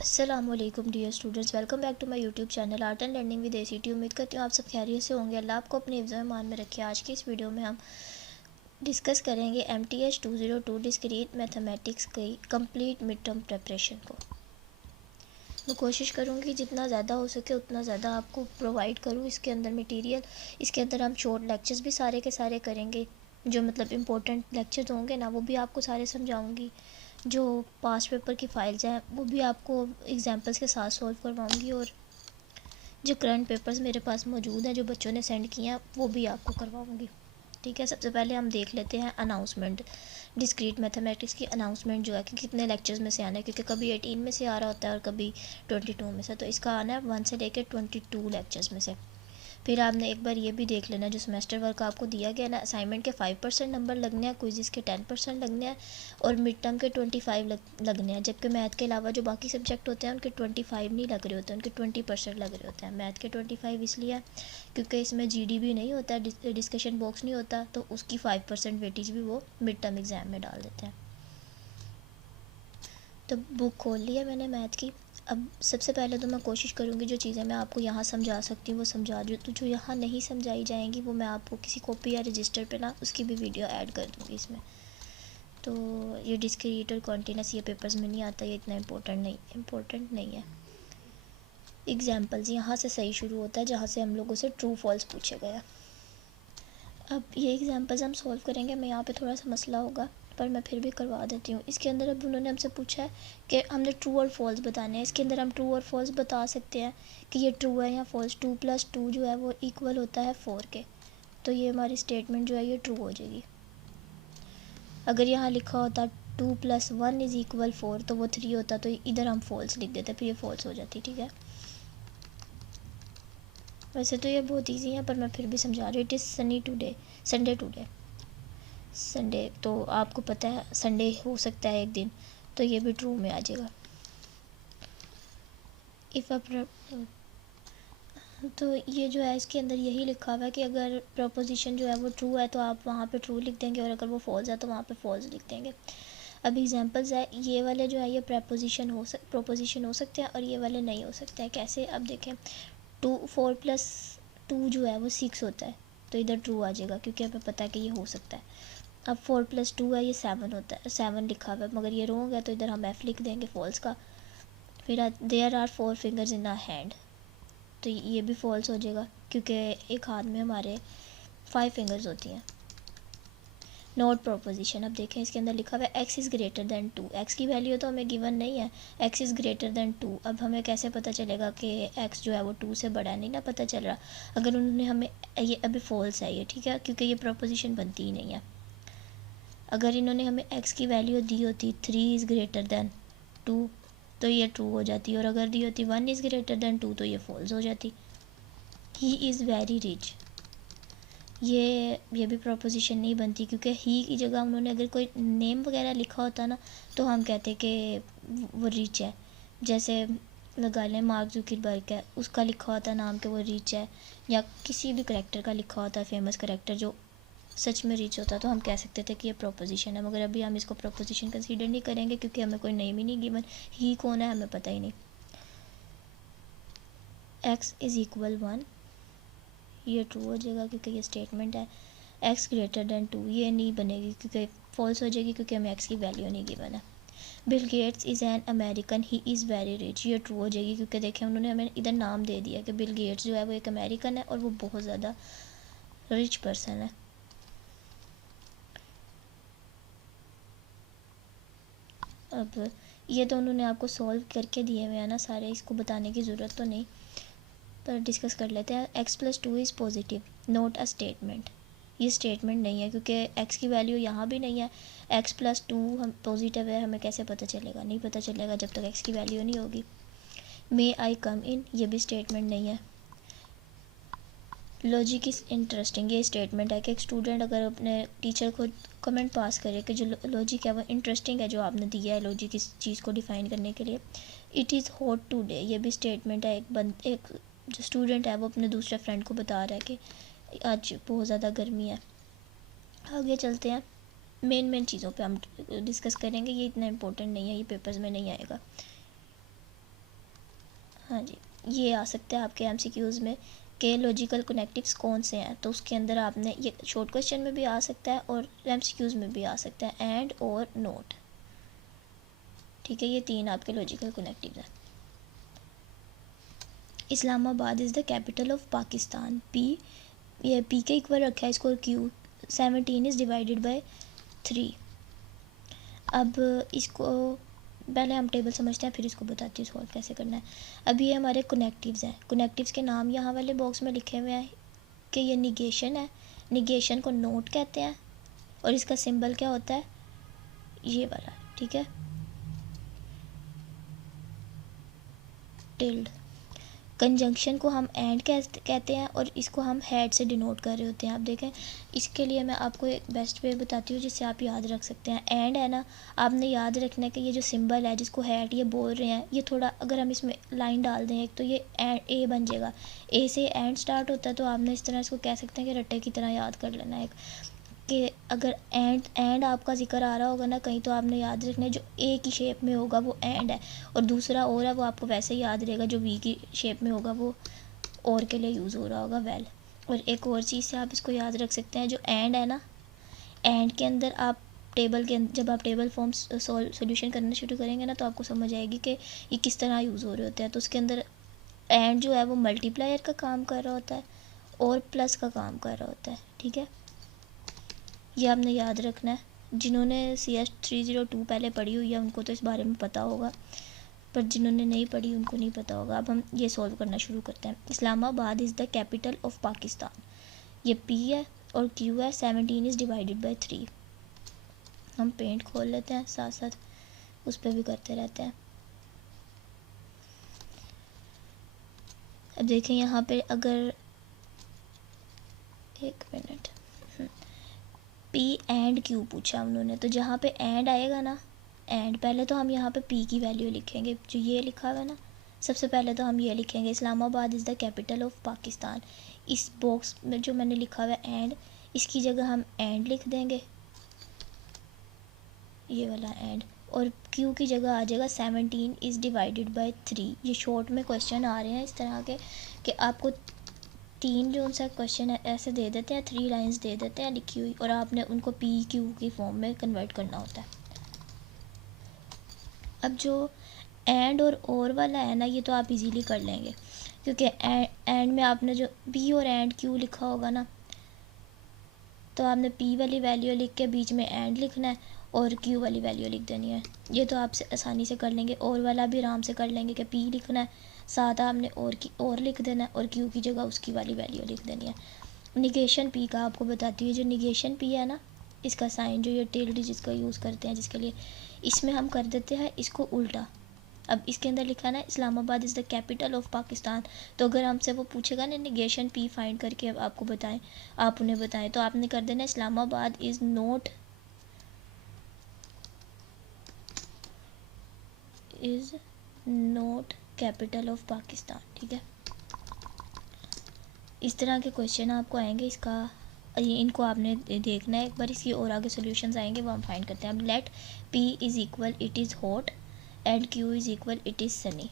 अस्सलामुअलैकुम dear students, welcome back to my YouTube channel art and learning with ACT. उम्मीद करती हूँ आप सब खैरियत से होंगे। अल्लाह आपको अपने हिफ्ज़ में मान में रखे। आज की इस वीडियो में हम डिस्कस करेंगे MTH 202 डिस्क्रीट मैथमेटिक्स की कंप्लीट मिड टर्म प्रिपरेशन को। मैं कोशिश करूँगी जितना ज़्यादा हो सके उतना ज़्यादा आपको प्रोवाइड करूँ इसके अंदर मटीरियल। इसके अंदर हम शॉर्ट लेक्चर्स भी सारे के सारे करेंगे, जो मतलब इम्पोर्टेंट लेक्चर्स होंगे ना वो भी आपको सारे समझाऊँगी। जो पास्ट पेपर की फाइल्स हैं वो भी आपको एग्जांपल्स के साथ सॉल्व करवाऊंगी, और जो करंट पेपर्स मेरे पास मौजूद हैं जो बच्चों ने सेंड किए हैं वो भी आपको करवाऊंगी। ठीक है, सबसे पहले हम देख लेते हैं अनाउंसमेंट। डिस्क्रीट मैथमेटिक्स की अनाउंसमेंट जो है कि कितने लेक्चर्स में से आना है, क्योंकि कभी 18 में से आ रहा होता है और कभी 22 में से, तो इसका आना है 1 से लेकर 22 लेक्चर्स में से। फिर आपने एक बार ये भी देख लेना, जो सेमेस्टर वर्क आपको दिया गया ना, असाइनमेंट के 5% नंबर लगने हैं, क्विज़ के 10% लगने हैं, और मिड टर्म के 25 लगने हैं। जबकि मैथ के अलावा जो बाकी सब्जेक्ट होते हैं उनके 25 नहीं लग रहे होते, उनके 20% लग रहे होते हैं। मैथ के 25 इसलिए है क्योंकि इसमें GD भी नहीं होता, डिस्कशन बॉक्स नहीं होता, तो उसकी 5% वेटेज भी वो मिड टर्म एग्ज़ाम में डाल देते हैं। तो बुक खोल लिया मैंने मैथ की। अब सबसे पहले तो मैं कोशिश करूँगी जो चीज़ें मैं आपको यहाँ समझा सकती हूँ वो समझा दूँ, तो जो यहाँ नहीं समझाई जाएंगी वो मैं आपको किसी कॉपी या रजिस्टर पे ना उसकी भी वीडियो ऐड कर दूँगी इसमें। तो ये डिस्क्रीट और कॉन्टिन्यूस ये पेपर्स में नहीं आता, ये इतना इम्पोर्टेंट नहीं है। एग्जाम्पल्स यहाँ से सही शुरू होता है जहाँ से हम लोगों से ट्रू फॉल्स पूछे गया। अब ये एग्जांपल्स हम सॉल्व करेंगे। मैं यहाँ पे थोड़ा सा मसला होगा पर मैं फिर भी करवा देती हूँ। इसके अंदर अब उन्होंने हमसे पूछा है कि हमने ट्रू और फॉल्स बताने हैं। इसके अंदर हम ट्रू और फॉल्स बता सकते हैं कि ये ट्रू है या फॉल्स। 2+2 जो है वो इक्वल होता है 4 के, तो ये हमारी स्टेटमेंट जो है ये ट्रू हो जाएगी। अगर यहाँ लिखा होता 2+1 इज़ इक्वल 4 तो वो 3 होता, तो इधर हम फॉल्स लिख देते, फिर ये फॉल्स हो जाती। ठीक है, वैसे तो ये बहुत ईजी है पर मैं फिर भी समझा रही हूँ। It is Sunday today. Sunday तो आपको पता है संडे हो सकता है एक दिन, तो ये भी ट्रू में आ जाएगा। इफ़ तो ये जो है इसके अंदर यही लिखा हुआ है कि अगर प्रपोजिशन जो है वो ट्रू है तो आप वहाँ पे ट्रू लिख देंगे, और अगर वो फॉल्स है तो वहाँ पे फॉल्स लिख देंगे। अब एग्जांपल्स है, ये वाले जो है ये प्रोपोजिशन हो सकते हैं और ये वाले नहीं हो सकते हैं। कैसे, अब देखें 4+2 जो है वो 6 होता है, तो इधर ट्रू आ जाएगा क्योंकि हमें पता है कि ये हो सकता है। अब 4+2 है ये 7 होता है, 7 लिखा हुआ है मगर ये रॉन्ग है, तो इधर हम F लिख देंगे फॉल्स का। फिर there are 4 fingers in a hand, तो ये भी फॉल्स हो जाएगा क्योंकि एक हाथ में हमारे 5 फिंगर्स होती हैं। नोट प्रोपोजिशन, अब देखें इसके अंदर लिखा हुआ है x is greater than 2। x की वैल्यू तो हमें गिवन नहीं है, x इज़ ग्रेटर दैन 2। अब हमें कैसे पता चलेगा कि x जो है वो 2 से बड़ा है, नहीं ना पता चल रहा। अगर उन्होंने हमें ये अभी फॉल्स है ये, ठीक है, क्योंकि ये प्रोपोजिशन बनती ही नहीं है। अगर इन्होंने हमें x की वैल्यू दी होती 3 इज़ ग्रेटर दैन 2 तो ये ट्रू हो जाती, और अगर दी होती 1 इज़ ग्रेटर दैन 2 तो ये फॉल्स हो जाती। ही इज़ वेरी रिच, ये भी प्रोपोजिशन नहीं बनती क्योंकि ही की जगह उन्होंने अगर कोई नेम वगैरह लिखा होता ना तो हम कहते कि वो रिच है। जैसे लगा लें मार्क जुकरबर्ग है, उसका लिखा होता नाम कि वो रिच है, या किसी भी करेक्टर का लिखा होता है फेमस करेक्टर जो सच में रिच होता, तो हम कह सकते थे कि ये प्रोपोजिशन है। मगर अभी हम इसको प्रोपोजिशन कंसीडर नहीं करेंगे क्योंकि हमें कोई नेम ही नहीं गिवन, ही कौन है हमें पता ही नहीं। x इज़ इक्वल 1, ये ट्रू हो जाएगा क्योंकि ये स्टेटमेंट है। x ग्रेटर दैन 2 ये नहीं बनेगी क्योंकि फॉल्स हो जाएगी क्योंकि हमें x की वैल्यू नहीं गिवन है। Bill Gates is an American, he is very rich, ये ट्रू हो जाएगी क्योंकि देखें उन्होंने हमें इधर नाम दे दिया कि बिल गेट्स जो है वो एक अमेरिकन है और वो बहुत ज़्यादा रिच पर्सन है। अब ये तो उन्होंने आपको सॉल्व करके दिए हुए हैं ना सारे, इसको बताने की ज़रूरत तो नहीं, पर डिस्कस कर लेते हैं। x+2 is positive, note a statement, ये स्टेटमेंट नहीं है क्योंकि x की वैल्यू यहाँ भी नहीं है। x+2 हम पॉजिटिव है, हमें कैसे पता चलेगा, नहीं पता चलेगा जब तक x की वैल्यू नहीं होगी। मे आई कम इन, ये भी स्टेटमेंट नहीं है। लॉजिक इज़ इंटरेस्टिंग, ये स्टेटमेंट है कि एक स्टूडेंट अगर अपने टीचर को कमेंट पास करे कि जो लॉजिक है वो इंटरेस्टिंग है जो आपने दिया है लॉजिक इस चीज़ को डिफ़ाइन करने के लिए। इट इज़ हॉट टुडे, ये भी स्टेटमेंट है। एक जो स्टूडेंट है वो अपने दूसरे फ्रेंड को बता रहा है कि आज बहुत ज़्यादा गर्मी है। आगे चलते हैं, मेन चीज़ों पे हम डिस्कस करेंगे, ये इतना इम्पोर्टेंट नहीं है, ये पेपर्स में नहीं आएगा। हाँ जी, ये आ सकता है आपके एमसीक्यूज़ में के लॉजिकल कनेक्टिव्स कौन से हैं, तो उसके अंदर आपने ये शॉर्ट क्वेश्चन में भी आ सकता है और एमसीक्यूज़ में भी आ सकता है, एंड और नोट। ठीक है, ये 3 आपके लॉजिकल कनेक्टिव्स हैं। Islamabad is the capital of Pakistan. P, ये पी के इक्वल रखा है इसको क्यू। 17 is divided by 3। अब इसको पहले हम टेबल समझते हैं, फिर इसको बताती हूँ सॉल्व कैसे करना है। अभी ये हमारे कनेक्टिव्स हैं। कनेक्टिव्स के नाम यहाँ वाले बॉक्स में लिखे हुए हैं कि ये निगेशन है, निगेशन को नोट कहते हैं, और इसका सिंबल क्या होता है, ये वाला। ठीक है, टिल्ड। कंजंक्शन को हम एंड कहते हैं और इसको हम हेड से डिनोट कर रहे होते हैं। आप देखें, इसके लिए मैं आपको एक बेस्ट वे बताती हूँ जिससे आप याद रख सकते हैं। एंड है ना, आपने याद रखना है कि ये जो सिंबल है जिसको हेड ये बोल रहे हैं, ये थोड़ा अगर हम इसमें लाइन डाल दें एक, तो ये ए बन जाएगा। ए से एंड स्टार्ट होता है, तो आपने इस तरह इसको कह सकते हैं कि रट्टे की तरह याद कर लेना है कि अगर एंड आपका जिक्र आ रहा होगा ना कहीं, तो आपने याद रखना है जो ए की शेप में होगा वो एंड है, और दूसरा और है वो आपको वैसे ही याद रहेगा, जो वी की शेप में होगा वो और के लिए यूज़ हो रहा होगा, वेल। और एक और चीज़ से आप इसको याद रख सकते हैं, जो एंड है ना, एंड के अंदर आप टेबल के जब आप टेबल फॉर्म सोल्यूशन करना शुरू करेंगे ना, तो आपको समझ आएगी कि ये किस तरह यूज़ हो रहे होते हैं। तो उसके अंदर एंड जो है वो मल्टीप्लायर का काम कर रहा होता है और प्लस का काम कर रहा होता है। ठीक है, ये आपने याद रखना है। जिन्होंने CS 302 पहले पढ़ी हुई है उनको तो इस बारे में पता होगा, पर जिन्होंने नहीं पढ़ी उनको नहीं पता होगा। अब हम ये सॉल्व करना शुरू करते हैं। Islamabad is the capital of Pakistan. ये P है और Q है। 17 इज़ डिवाइडेड बाय 3। हम पेंट खोल लेते हैं, साथ साथ उस पर भी करते रहते हैं। अब देखें यहाँ पे, अगर एक मिनट, P एंड Q पूछा उन्होंने, तो जहाँ पे एंड आएगा ना, एंड पहले तो हम यहाँ पे P की वैल्यू लिखेंगे, जो ये लिखा हुआ है ना, सबसे पहले तो हम ये लिखेंगे Islamabad is the capital of Pakistan. इस बॉक्स में जो मैंने लिखा हुआ है एंड, इसकी जगह हम एंड लिख देंगे, ये वाला एंड, और Q की जगह आ जाएगा 17 इज़ डिवाइडेड बाय 3। ये शॉर्ट में क्वेश्चन आ रहे हैं इस तरह के कि आपको 3 जो सा क्वेश्चन है ऐसे दे देते हैं, 3 लाइंस दे देते हैं लिखी हुई, और आपने उनको PQ की फॉर्म में कन्वर्ट करना होता है। अब जो एंड और वाला है ना, ये तो आप इजीली कर लेंगे, क्योंकि एंड में आपने जो P और एंड Q लिखा होगा ना, तो आपने P वाली वैल्यू लिख के बीच में एंड लिखना है और Q वाली वैल्यू लिख देनी है। ये तो आप आसानी से कर लेंगे। और वाला भी आराम से कर लेंगे कि P लिखना है, साथ आपने और लिख देना है, और Q की जगह उसकी वाली वैल्यू लिख देनी है। निगेशन P का आपको बताती हूँ। जो निगेशन P है ना, इसका साइन जो ये टिल्ड जिसका यूज़ करते हैं जिसके लिए, इसमें हम कर देते हैं इसको उल्टा। अब इसके अंदर लिखा ना Islamabad is the capital of Pakistan, तो अगर हमसे वो पूछेगा ना निगेशन P फाइंड करके अब आपको बताएं, आप उन्हें बताएं, तो आपने कर देना Islamabad is note capital of Pakistan. ठीक है, इस तरह के क्वेश्चन आपको आएंगे। इनको आपने देखना है एक बार, इसकी और आगे सॉल्यूशंस आएंगे वो हम फाइंड करते हैं। अब let P is equal it is hot and Q is equal it is sunny.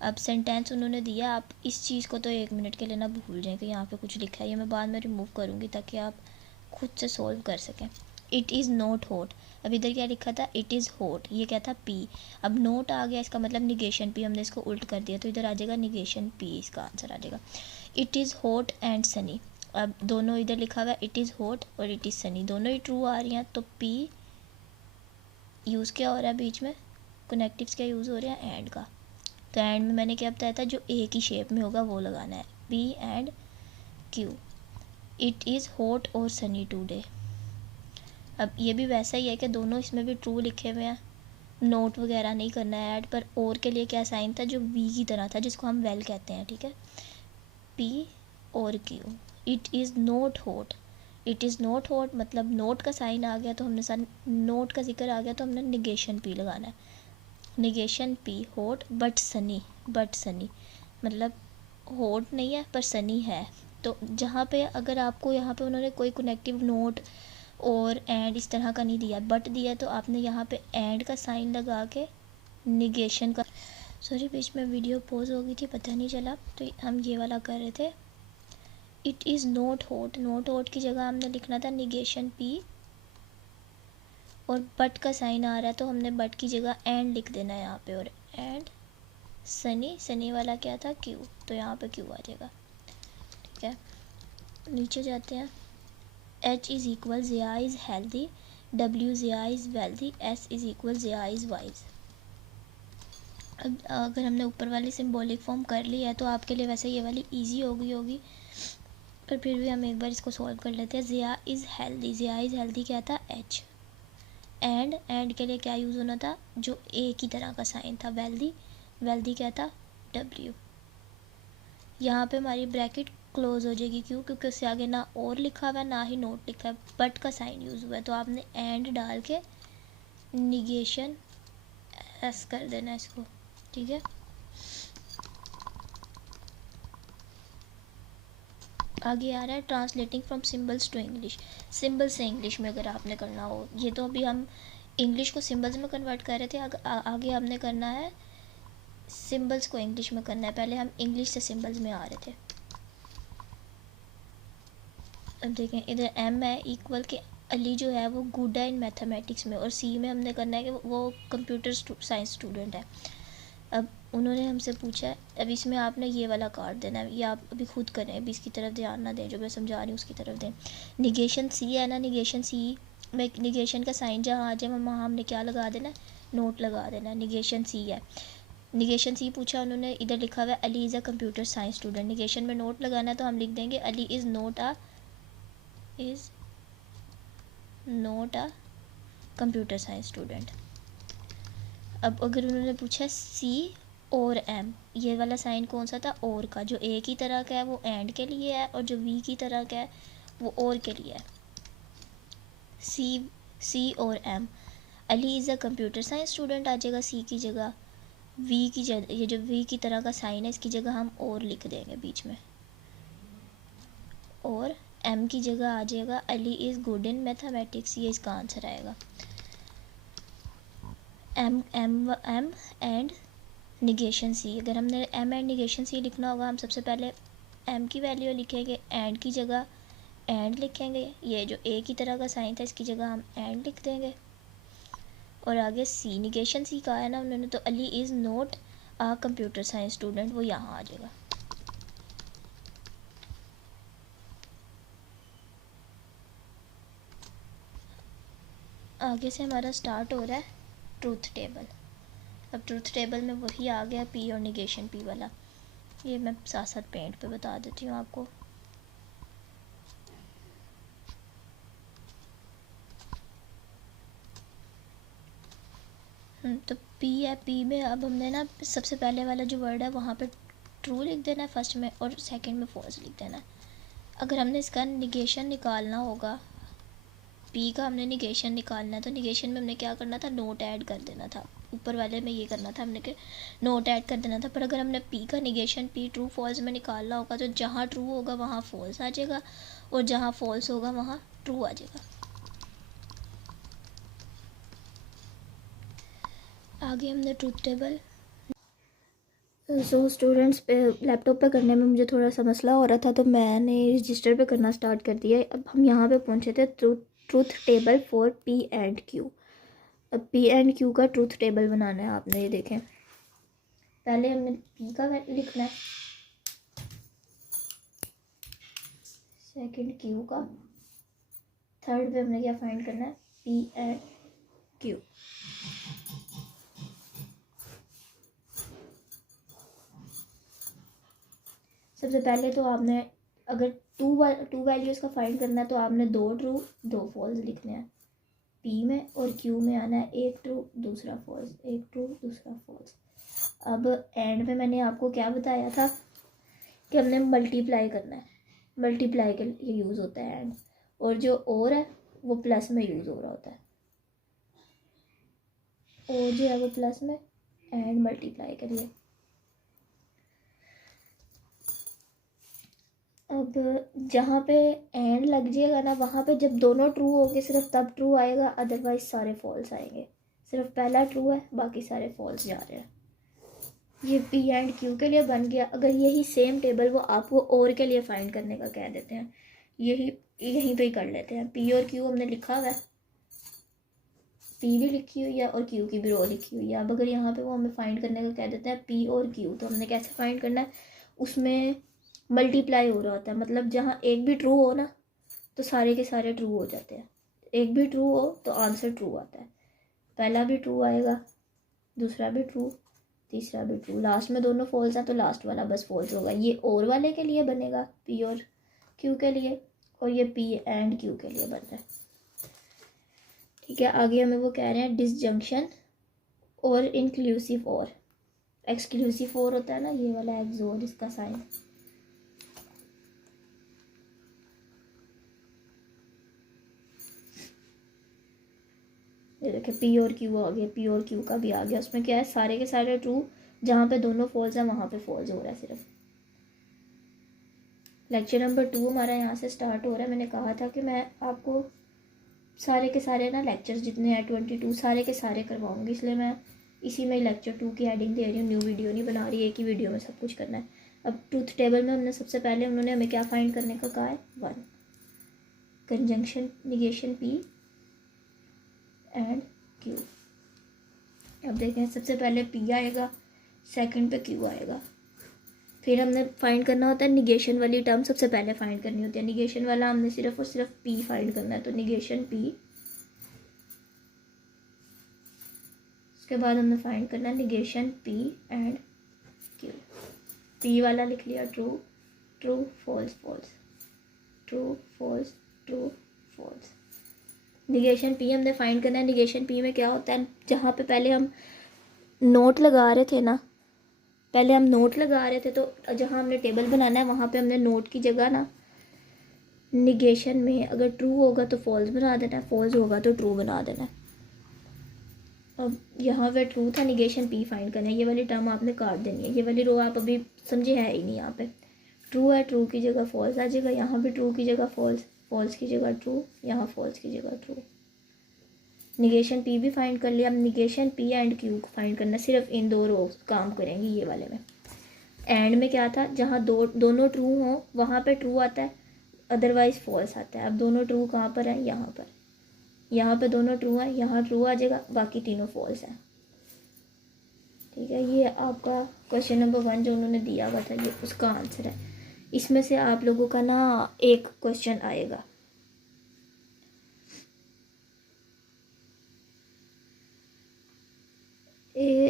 अब सेंटेंस उन्होंने दिया, आप इस चीज़ को तो 1 मिनट के लिए ना भूल जाएं कि यहाँ पे कुछ लिखा है, ये मैं बाद में रिमूव करूँगी ताकि आप खुद से सॉल्व कर सकें। इट इज़ नॉट हॉट, अब इधर क्या लिखा था, इट इज़ हॉट, ये क्या था P। अब नोट आ गया, इसका मतलब निगेशन P, हमने इसको उल्ट कर दिया, तो इधर आ जाएगा निगेशन P, इसका आंसर आ जाएगा। It is hot and Sunny, अब दोनों इधर लिखा हुआ है इट इज़ हॉट और इट इज़ सनी, दोनों ही ट्रू आ रही हैं, तो P यूज़ क्या हो रहा है बीच में, कनेक्टिव्स क्या यूज़ हो रहे हैं, एंड का। तो एंड में मैंने क्या बताया था, जो ए की शेप में होगा वो लगाना है, P and Q। It is hot और सनी टुडे। अब ये भी वैसा ही है कि दोनों इसमें भी ट्रू लिखे हुए हैं, नोट वगैरह नहीं करना है ऐड, पर और के लिए क्या साइन था, जो वी की तरह था जिसको हम वेल कहते हैं। ठीक है, P और Q। It is not hot, it is not hot मतलब नोट का साइन आ गया, तो हमने नोट का जिक्र आ गया तो हमने निगेशन P लगाना है, negation P hot but Sunny, but Sunny मतलब हॉट नहीं है पर सनी है। तो जहाँ पे अगर आपको यहाँ पे उन्होंने कोई कनेक्टिव नोट और एंड इस तरह का नहीं दिया, बट दिया, तो आपने यहाँ पे एंड का साइन लगा के निगेशन का, सॉरी बीच में वीडियो पॉज हो गई थी, पता नहीं चला। तो हम ये वाला कर रहे थे। It is not hot, not hot की जगह हमने लिखना था निगेशन पी, और बट का साइन आ रहा है तो हमने बट की जगह एंड लिख देना है यहाँ पे। और एंड सनी, सनी वाला क्या था क्यू, तो यहाँ पे क्यू आ जाएगा। ठीक है, नीचे जाते हैं। H is equal Zia is healthy, W Zia is wealthy, S is equal Zia is wise. अब अगर हमने ऊपर वाली सिंबॉलिक फॉर्म कर ली है तो आपके लिए वैसे ये वाली इजी हो गई होगी, पर फिर भी हम एक बार इसको सॉल्व कर लेते हैं। Zia is healthy, Zia is healthy क्या था, एच। एंड के लिए क्या यूज़ होना था, जो ए की तरह का साइन था, वेल्दी, वेल्दी क्या था, डब्ल्यू। यहाँ पे हमारी ब्रैकेट क्लोज हो जाएगी, क्यों, क्योंकि उससे आगे ना और लिखा हुआ है ना ही नोट लिखा है, बट का साइन यूज़ हुआ है। तो आपने एंड डाल के निगेशन एस कर देना इसको। ठीक है, आगे आ रहा है translating from symbols to English. Symbol से इंग्लिश में अगर आपने करना हो, ये तो अभी हम इंग्लिश को सिम्बल्स में कन्वर्ट कर रहे थे, आगे हमने करना है सिम्बल्स को इंग्लिश में करना है। पहले हम इंग्लिश से सिम्बल्स में आ रहे थे। अब देखें, इधर एम है इक्वल के अली जो है वो गुड है इन मैथमेटिक्स में, और सी में हमने करना है कि वो कंप्यूटर साइंस स्टूडेंट है। अब उन्होंने हमसे पूछा है, अब इसमें आपने ये वाला कार्ड देना है, ये आप अभी खुद करें, अभी इसकी तरफ ध्यान ना दें, जो मैं समझा रही हूँ उसकी तरफ दें। निगेशन सी है ना, निगेशन सी में निगेशन का साइन जहाँ आ जाए वहाँ हमने क्या लगा देना है, नोट लगा देना है। निगेशन सी है, निगेशन सी पूछा उन्होंने, इधर लिखा हुआ है Ali is a computer science student. Negation में नोट लगाना है तो हम लिख देंगे Ali is note a computer science student. अब अगर उन्होंने पूछा सी और एम, ये वाला साइन कौन सा था, और का, जो ए की तरह का है वो एंड के लिए है, और जो वी की तरह का है वो और के लिए है। सी और M, Ali is a computer science student आ जाएगा सी की जगह, वी की जगह, ये जो वी की तरह का साइन है इसकी जगह हम और लिख देंगे बीच में, और एम की जगह आ जाएगा Ali is good in mathematics, ये इसका आंसर आएगा। एम एंड निगेशन सी, अगर हमने एम एंड निगेशन सी लिखना होगा, हम सबसे पहले एम की वैल्यू लिखेंगे, एंड की जगह एंड लिखेंगे, ये जो ए की तरह का साइन था इसकी जगह हम एंड लिख देंगे, और आगे सी, निगेशन सी कहा है ना उन्होंने, तो Ali is not a computer science student, वो यहाँ आ जाएगा। आगे से हमारा स्टार्ट हो रहा है ट्रूथ टेबल। अब ट्रूथ टेबल में वही आ गया पी और निगेशन पी वाला, ये मैं साथ साथ पेंट पे बता देती हूँ आपको। तो पी है, पी में अब हमने ना सबसे पहले वाला जो वर्ड है वहाँ पे ट्रू लिख देना है फर्स्ट में, और सेकंड में फॉल्स लिख देना है। अगर हमने इसका निगेशन निकालना होगा, पी का हमने निगेशन निकालना है, तो निगेशन में हमने क्या करना था, नोट ऐड कर देना था। ऊपर वाले में ये करना था हमने कि नोट ऐड कर देना था, पर अगर हमने पी का निगेशन पी ट्रू फॉल्स में निकालना होगा तो जहाँ ट्रू होगा वहाँ फॉल्स आ जाएगा, और जहाँ फॉल्स होगा वहाँ ट्रू आ जाएगा। आगे हमने ट्रूथ टेबल, स्टूडेंट्स पे लैपटॉप पे करने में मुझे थोड़ा सा मसला हो रहा था, तो मैंने रजिस्टर पे करना स्टार्ट कर दिया। अब हम यहाँ पे पहुँचे थे truth table for P and Q. अब पी एंड क्यू का ट्रूथ टेबल बनाना है आपने, ये देखें। पहले हमने पी का लिखना है, सेकंड क्यू का, थर्ड पे हमने क्या फाइंड करना है, पी एंड क्यू। सबसे पहले तो आपने अगर टू वैल्यूज़ का फाइंड करना है तो आपने दो ट्रू दो फॉल्स लिखने हैं पी में, और क्यू में आना है एक ट्रू दूसरा फॉल्स, एक ट्रू दूसरा फॉल्स। अब एंड में मैंने आपको क्या बताया था कि हमने मल्टीप्लाई करना है, मल्टीप्लाई के लिए यूज़ होता है एंड, और जो और है वो प्लस में यूज़ हो रहा होता है, और जो है वो प्लस में एंड मल्टीप्लाई के लिए। अब जहाँ पे एंड लग जाएगा ना वहाँ पे जब दोनों ट्रू होंगे सिर्फ तब ट्रू आएगा, अदरवाइज सारे फॉल्स आएंगे। सिर्फ पहला ट्रू है, बाकी सारे फॉल्स जा रहे हैं। ये पी एंड क्यू के लिए बन गया। अगर यही सेम टेबल वो आपको और के लिए फाइंड करने का कह देते हैं, यही यहीं पे ही कर लेते हैं। पी और क्यू हमने लिखा हुआ है, पी भी लिखी हुई है और क्यू की भी रो लिखी हुई है। अब अगर यहाँ पे वो हमें फाइंड करने का कह देते हैं पी और क्यू, तो हमने कैसे फाइंड करना है, उसमें मल्टीप्लाई हो रहा होता है, मतलब जहाँ एक भी ट्रू हो ना तो सारे के सारे ट्रू हो जाते हैं। एक भी ट्रू हो तो आंसर ट्रू आता है, पहला भी ट्रू आएगा, दूसरा भी ट्रू, तीसरा भी ट्रू, लास्ट में दोनों फॉल्स हैं तो लास्ट वाला बस फॉल्स होगा। ये और वाले के लिए बनेगा, पी और क्यू के लिए, और ये पी एंड क्यू के लिए बन रहा है। ठीक है, आगे हमें वो कह रहे हैं डिसजंक्शन और इंक्लूसिव और। एक्सक्लूसिव और होता है ना ये वाला एक्सोर, इसका साइन। ये देखिए पी और क्यू आ गया, पी और क्यू का भी आ गया। उसमें क्या है, सारे के सारे ट्रू, जहाँ पे दोनों फॉल्स हैं वहाँ पे फॉल्स हो रहा है सिर्फ। लेक्चर नंबर 2 हमारा यहाँ से स्टार्ट हो रहा है। मैंने कहा था कि मैं आपको सारे के सारे ना लेक्चर्स जितने हैं 22 सारे के सारे करवाऊँगी, इसलिए मैं इसी में लेक्चर 2 की हेडिंग दे रही हूँ। न्यू वीडियो नहीं बना रही, एक ही वीडियो में सब कुछ करना है। अब ट्रूथ टेबल में हमने सबसे पहले उन्होंने हमें क्या फाइंड करने का कहा है, 1 conjunction negation P and Q. अब देखें, सबसे पहले पी आएगा, सेकंड पे क्यू आएगा, फिर हमने फाइंड करना होता है निगेशन वाली टर्म सबसे पहले फाइंड करनी होती है। निगेशन वाला हमने सिर्फ और सिर्फ पी फाइंड करना है, तो निगेशन पी। उसके बाद हमने फाइंड करना है negation P and Q. P वाला लिख लिया true, true false false, true false true false. Negation P हमने फाइंड करना है। निगेशन पी में क्या होता है, जहाँ पे पहले हम नोट लगा रहे थे ना, पहले हम नोट लगा रहे थे, तो जहाँ हमने टेबल बनाना है वहाँ पे हमने नोट की जगह ना निगेशन में अगर ट्रू होगा तो फॉल्स बना देना है, फॉल्स होगा तो ट्रू बना देना है। अब यहाँ पे ट्रू था, निगेशन पी फाइंड करना है, ये वाली टर्म आपने काट देनी है, ये वाली रो आप अभी समझे है ही नहीं। यहाँ पे ट्रू है, ट्रू की जगह फॉल्स आ जाएगा, यहाँ भी ट्रू की जगह फॉल्स, फॉल्स की जगह ट्रू, यहाँ फॉल्स की जगह ट्रू। निगेशन पी भी फाइंड कर लिया। अब negation P and Q find करना, सिर्फ इन दो रो काम करेंगे ये वाले में। एंड में क्या था, जहाँ दोनों ट्रू हों वहाँ पे ट्रू आता है, अदरवाइज फॉल्स आता है। अब दोनों ट्रू कहाँ पर हैं, यहाँ पर, यहाँ पे दोनों ट्रू हैं, यहाँ ट्रू आ जाएगा, बाकी तीनों फॉल्स हैं। ठीक है, ये आपका क्वेश्चन नंबर 1 जो उन्होंने दिया हुआ था ये उसका आंसर है। इसमें से आप लोगों का ना एक क्वेश्चन आएगा।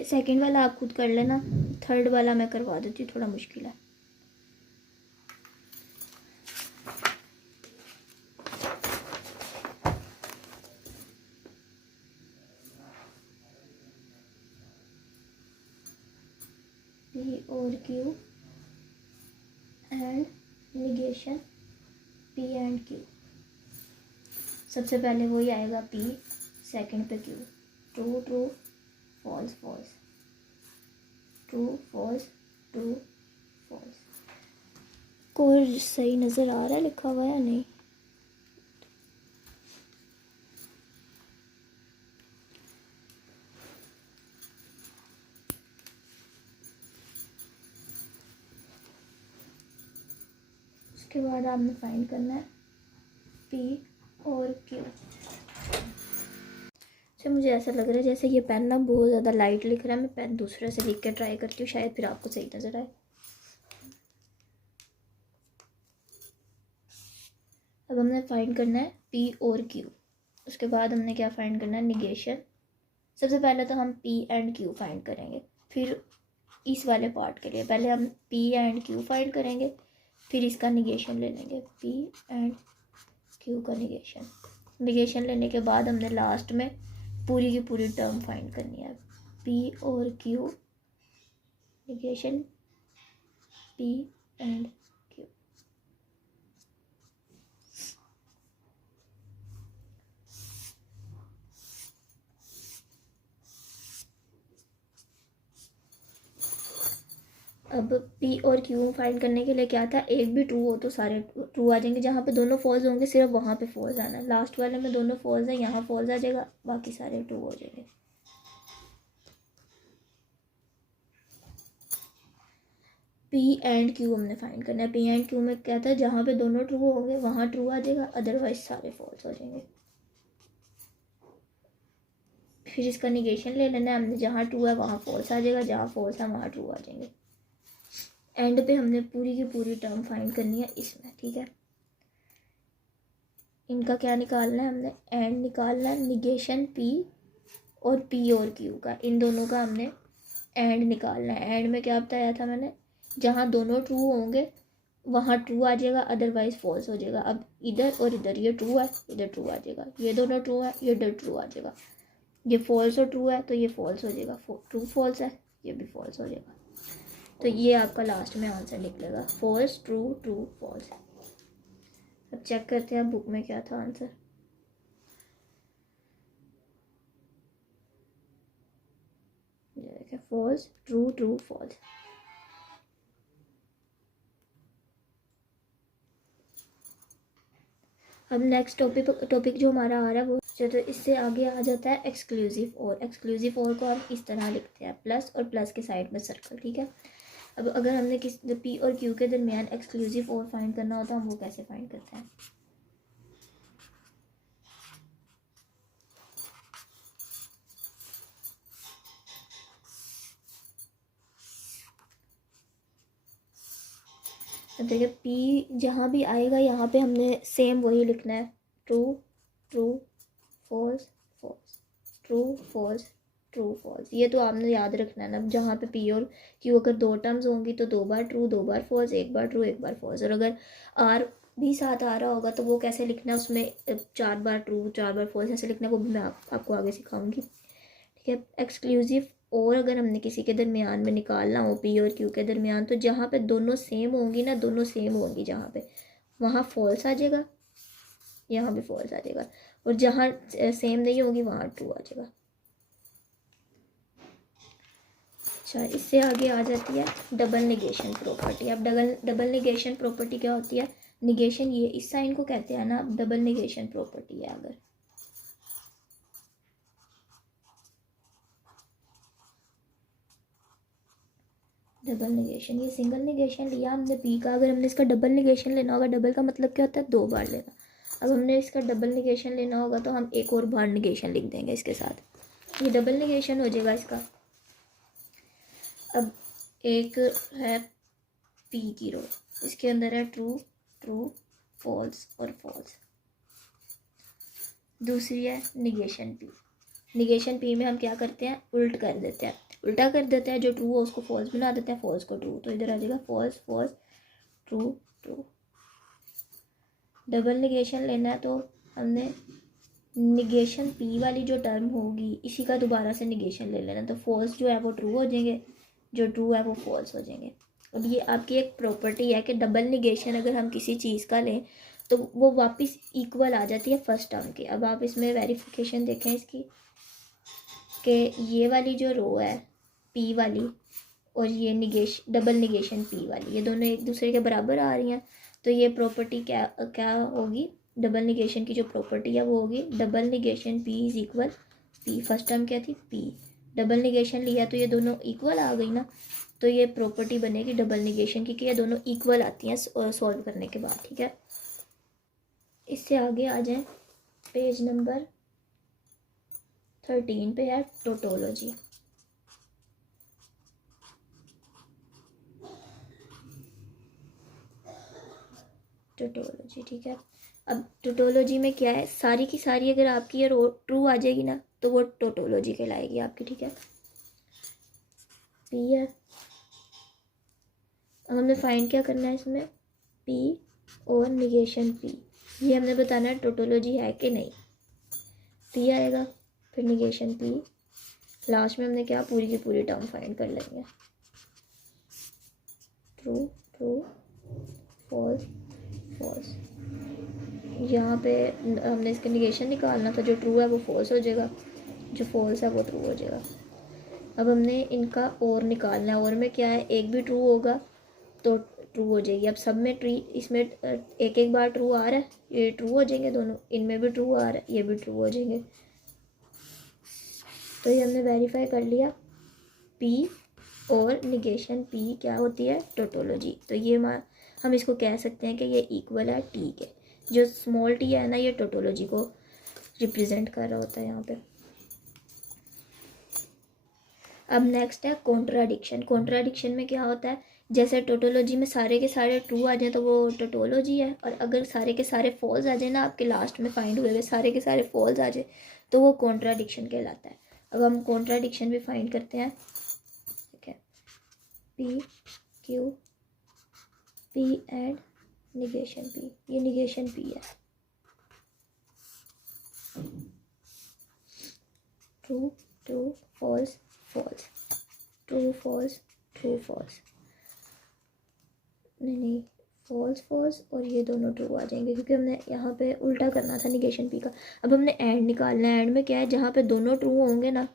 सेकंड वाला आप खुद कर लेना, थर्ड वाला मैं करवा देती हूँ, थोड़ा मुश्किल है। पी और Q and negation P and Q. सबसे पहले वही आएगा पी, सेकंड पे Q, true true false false, true false true false. कोई सही नज़र आ रहा है लिखा हुआ है या नहीं? उसके बाद आपने फाइंड करना है पी और क्यू। अच्छा, मुझे ऐसा लग रहा है जैसे ये पेन ना बहुत ज़्यादा लाइट लिख रहा है। मैं पेन दूसरे से लिख के ट्राई करती हूँ, शायद फिर आपको सही नज़र आए। अब हमने फाइंड करना है पी और क्यू। उसके बाद हमने क्या फाइंड करना है, निगेशन। सबसे पहले तो हम पी एंड क्यू फाइंड करेंगे, फिर इस वाले पार्ट के लिए पहले हम पी एंड क्यू फाइंड करेंगे, फिर इसका निगेशन ले लेंगे, पी एंड क्यू का निगेशन। निगेशन लेने के बाद हमने लास्ट में पूरी की पूरी टर्म फाइंड करनी है, पी और Q negation P and Q. अब पी और क्यू फाइंड करने के लिए क्या था, एक भी ट्रू हो तो सारे ट्रू आ जाएंगे, जहाँ पे दोनों फॉल्स होंगे सिर्फ वहाँ पे फॉल्स आना है। लास्ट वाले में दोनों फॉल्स हैं, यहाँ फॉल्स आ जाएगा, बाकी सारे ट्रू हो जाएंगे। पी एंड क्यू हमने फाइंड करना है। पी एंड क्यू में क्या था, जहाँ पे दोनों ट्रू होंगे वहाँ ट्रू आ जाएगा, अदरवाइज सारे फॉल्स हो जाएंगे। फिर इसका निगेशन ले लेना है हमने, जहाँ ट्रू है वहाँ फॉल्स आ जाएगा, जहाँ फॉल्स है वहाँ ट्रू आ जाएंगे। एंड पे हमने पूरी की पूरी टर्म फाइंड करनी है इसमें, ठीक है। इनका क्या निकालना है हमने, एंड निकालना है, निगेशन पी और पी और क्यू का, इन दोनों का हमने एंड निकालना है। एंड में क्या बताया था मैंने, जहाँ दोनों ट्रू होंगे वहाँ ट्रू आ जाएगा, अदरवाइज फॉल्स हो जाएगा। अब इधर और इधर, ये ट्रू है इधर ट्रू आ जाएगा, ये दोनों ट्रू है ये इधर ट्रू आ जाएगा, ये फॉल्स और ट्रू है तो ये फॉल्स हो जाएगा, ट्रू फॉल्स है ये भी फॉल्स हो जाएगा। तो ये आपका लास्ट में आंसर निकलेगा, फॉल्स ट्रू ट्रू फॉल्स। अब चेक करते हैं बुक में क्या था answer. False true true false. अब नेक्स्ट टॉपिक जो हमारा आ रहा है वो, तो इससे आगे आ जाता है एक्सक्लूसिव और। एक्सक्लूसिव और को हम इस तरह लिखते हैं, प्लस और प्लस के साइड में सर्कल, ठीक है। अब अगर हमने पी और क्यू के दरमियान एक्सक्लूसिव और फाइंड करना होता है, हम वो कैसे फाइंड करते हैं। अब देखिए पी जहाँ भी आएगा यहाँ पे हमने सेम वही लिखना है, true true false false, true false true false. ये तो आपने याद रखना है ना। जहाँ पे पी और क्यू अगर दो टर्म्स होंगी तो 2 बार ट्रू 2 बार फॉल्स, 1 बार ट्रू 1 बार फॉल्स। और अगर आर भी साथ आ रहा होगा तो वो कैसे लिखना है, उसमें 4 बार ट्रू 4 बार फॉल्स ऐसे लिखना है, वो भी मैं आपको आगे सिखाऊंगी, ठीक है। एक्सक्लूसिव और अगर हमने किसी के दरमियान में निकालना हो, पी और क्यू के दरमियान, तो जहाँ पे दोनों सेम होंगी ना, दोनों सेम होंगी जहाँ पे, वहाँ फॉल्स आ जाएगा, यहाँ भी फॉल्स आ जाएगा। और जहाँ सेम नहीं होगी वहाँ ट्रू आ जाएगा। अच्छा, इससे आगे आ जाती है डबल निगेशन प्रॉपर्टी। अब डबल निगेशन प्रॉपर्टी क्या होती है, निगेशन ये इस साइन को कहते हैं ना, डबल निगेशन प्रॉपर्टी है। अगर डबल निगेशन, ये सिंगल निगेशन लिया हमने पी का, अगर हमने इसका डबल निगेशन लेना होगा, डबल का मतलब क्या होता है 2 बार लेना। अब हमने इसका डबल निगेशन लेना होगा तो हम एक और बार निगेशन लिख देंगे इसके साथ, ये डबल निगेशन हो जाएगा इसका। अब एक है पी की रो, इसके अंदर है ट्रू ट्रू फॉल्स और फॉल्स। दूसरी है निगेशन पी। निगेशन पी में हम क्या करते हैं, उल्टा कर देते हैं, जो ट्रू हो उसको फॉल्स बना देते हैं, फॉल्स को ट्रू। तो इधर आ जाएगा false false true true. Double negation लेना है तो हमने निगेशन पी वाली जो टर्म होगी इसी का दोबारा से निगेशन ले लेना, तो फॉल्स जो है वो ट्रू हो जाएंगे, जो ट्रू है वो फॉल्स हो जाएंगे। अब ये आपकी एक प्रॉपर्टी है कि डबल निगेशन अगर हम किसी चीज़ का लें तो वो वापस इक्वल आ जाती है फर्स्ट टर्म के। अब आप इसमें वेरिफिकेशन देखें इसकी, कि ये वाली जो रो है पी वाली और ये डबल निगेशन पी वाली, ये दोनों एक दूसरे के बराबर आ रही हैं। तो ये प्रॉपर्टी क्या होगी, डबल निगेशन की जो प्रॉपर्टी है वो होगी double negation P is equal P. First term क्या थी पी, डबल निगेशन लिया तो ये दोनों इक्वल आ गई ना, तो ये प्रॉपर्टी बनेगी डबल निगेशन की कि ये दोनों इक्वल आती हैं सॉल्व करने के बाद, ठीक है। इससे आगे आ जाएं, पेज नंबर 13 पे है टोटोलॉजी। टोटोलॉजी, ठीक है। अब टोटोलॉजी में क्या है, सारी की सारी अगर आपकी ये ट्रू आ जाएगी ना तो वो टोटोलॉजी कहलाएगी आपकी, ठीक है। पी है, अब हमने फाइंड क्या करना है इसमें, पी और निगेशन पी, ये हमने बताना है टोटोलॉजी है कि नहीं। पी आएगा फिर निगेशन पी, लास्ट में हमने क्या पूरी की पूरी टर्म फाइंड कर लेंगे, ट्रू ट्रू फॉल्स फॉल्स। यहाँ पे हमने इसका निगेशन निकालना था, जो ट्रू है वो फॉल्स हो जाएगा, जो फॉल्स है वो ट्रू हो जाएगा। अब हमने इनका और निकालना है, और में क्या है, एक भी ट्रू होगा तो ट्रू हो जाएगी। अब सब में इसमें एक एक बार ट्रू आ रहा है, ये ट्रू हो जाएंगे दोनों, इनमें भी ट्रू आ रहा है ये भी ट्रू हो जाएंगे। तो ये हमने वेरीफाई कर लिया, पी और निगेशन पी क्या होती है, टोटोलॉजी। तो ये हम इसको कह सकते हैं कि ये इक्वल है टी के। जो स्मॉल टी है ना, ये टोटोलॉजी को रिप्रेजेंट कर रहा होता है यहाँ पे। अब नेक्स्ट है कॉन्ट्राडिक्शन। कॉन्ट्राडिक्शन में क्या होता है, जैसे टोटोलॉजी में सारे के सारे ट्रू आ जाए तो वो टोटोलॉजी है, और अगर सारे के सारे फॉल्स आ जाए ना, आपके लास्ट में फाइंड हुए सारे के सारे फॉल्स आ जाए तो वो कॉन्ट्राडिक्शन कहलाता है। अब हम कॉन्ट्राडिक्शन भी फाइंड करते हैं। ठीक है, P Q P and negation P, ये निगेशन पी है। True true false false, true false true false, नहीं फॉल्स फॉल्स, और ये दोनों ट्रू आ जाएंगे क्योंकि हमने यहाँ पे उल्टा करना था निगेशन पी का। अब हमने एंड निकालना है। एंड में क्या है, जहाँ पे दोनों ट्रू होंगे ना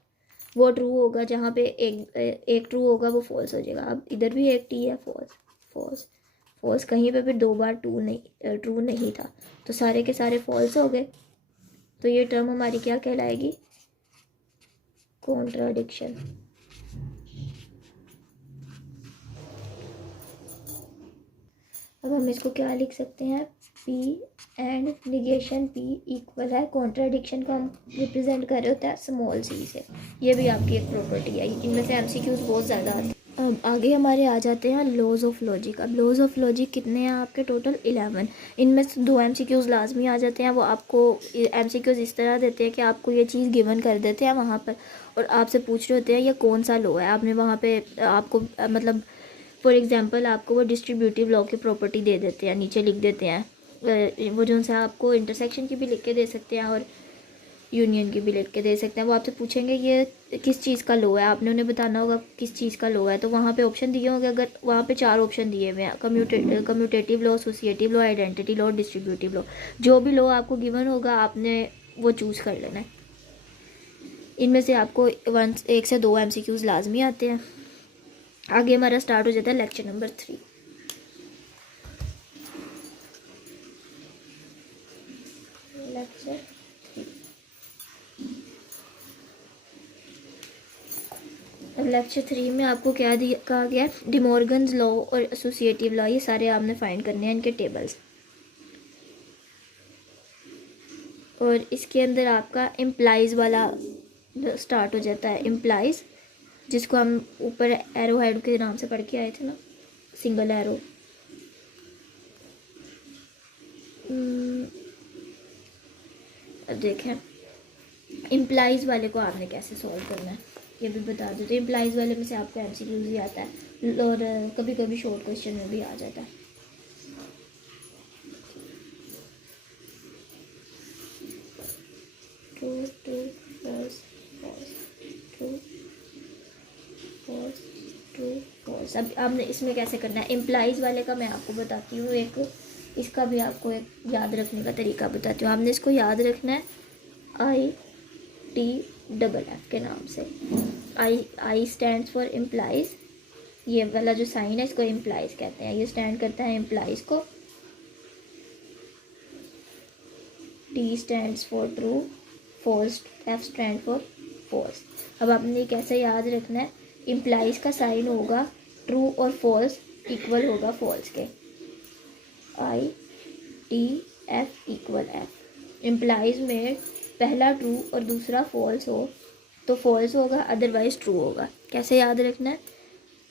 वो ट्रू होगा, जहाँ पे एक ट्रू होगा वो फॉल्स हो जाएगा। अब इधर भी एक टी है, फॉल्स फॉल्स फॉल्स, कहीं पे भी दो बार ट्रू नहीं था, तो सारे के सारे फॉल्स हो गए। तो ये टर्म हमारी क्या कहलाएगी, कॉन्ट्राडिक्शन। अब हम इसको क्या लिख सकते हैं, P and negation P equal है, कॉन्ट्राडिक्शन को हम रिप्रेजेंट कर रहे होते हैं स्मॉल सी से। ये भी आपकी एक प्रॉपर्टी है, इनमें से एमसीक्यूज बहुत ज़्यादा आते हैं। अब आगे हमारे आ जाते हैं लॉज ऑफ लॉजिक। अब लॉज ऑफ लॉजिक कितने हैं आपके, टोटल 11। इनमें से 2 एमसीक्यूज लाजमी आ जाते हैं। वो आपको एमसीक्यूज इस तरह देते हैं कि आपको ये चीज़ गिवन कर देते हैं वहाँ पर, और आपसे पूछ रहे होते हैं ये कौन सा लॉ है। आपने वहाँ पे आपको मतलब फॉर एग्जांपल आपको वो डिस्ट्रीब्यूटिव लॉ की प्रॉपर्टी दे देते हैं, नीचे लिख देते हैं। वो जो से आपको इंटरसेक्शन की भी लिख के दे सकते हैं और यूनियन की भी लिख के दे सकते हैं। वो आपसे पूछेंगे ये किस चीज़ का लॉ है, आपने उन्हें बताना होगा किस चीज़ का लॉ है। तो वहाँ पे ऑप्शन दिए होंगे, अगर वहाँ पे 4 ऑप्शन दिए हुए हैं, commutative law, associative law, identity law, distributive law. जो भी लॉ आपको गिवन होगा आपने वो चूज़ कर लेना है। इनमें से आपको 1 से 2 MCQs लाजमी आते हैं। आगे हमारा स्टार्ट हो जाता है लेक्चर नंबर 3। लेक्चर 3, अब लेक्चर 3 में आपको क्या कहा गया, डिमॉर्गन्स लॉ और एसोसिएटिव लॉ, ये सारे आपने फाइंड करने हैं, इनके टेबल्स। और इसके अंदर आपका इम्प्लाइज वाला स्टार्ट हो जाता है, इम्प्लाइज, जिसको हम ऊपर एरो हेड के नाम से पढ़ के आए थे ना, सिंगल एरो। अब देखें इम्प्लाइज वाले को आपने कैसे सॉल्व करना है ये भी बता दो। तो इम्प्लाइज वाले में से आपको एमसीक्यूज ही आता है और कभी कभी शॉर्ट क्वेश्चन में भी आ जाता है। True true false false, true false true false. अब आपने इसमें कैसे करना है, इम्प्लाइज वाले का मैं आपको बताती हूँ, एक इसका भी आपको एक याद रखने का तरीका बताती हूँ। आपने इसको याद रखना है ITFF के नाम से। आई स्टैंड फॉर इम्प्लाइज, ये वाला जो साइन है इसको इम्प्लाइज कहते हैं, ये स्टैंड करता है इम्प्लाइज को। T stand for true, false, F stand for false. अब आपने कैसे याद रखना है, इम्प्लाइज का साइन होगा ट्रू और फॉल्स इक्वल होगा फॉल्स के, ITF इक्वल F। इम्प्लाइज में पहला ट्रू और दूसरा फॉल्स हो तो फॉल्स होगा, अदरवाइज ट्रू होगा। कैसे याद रखना है,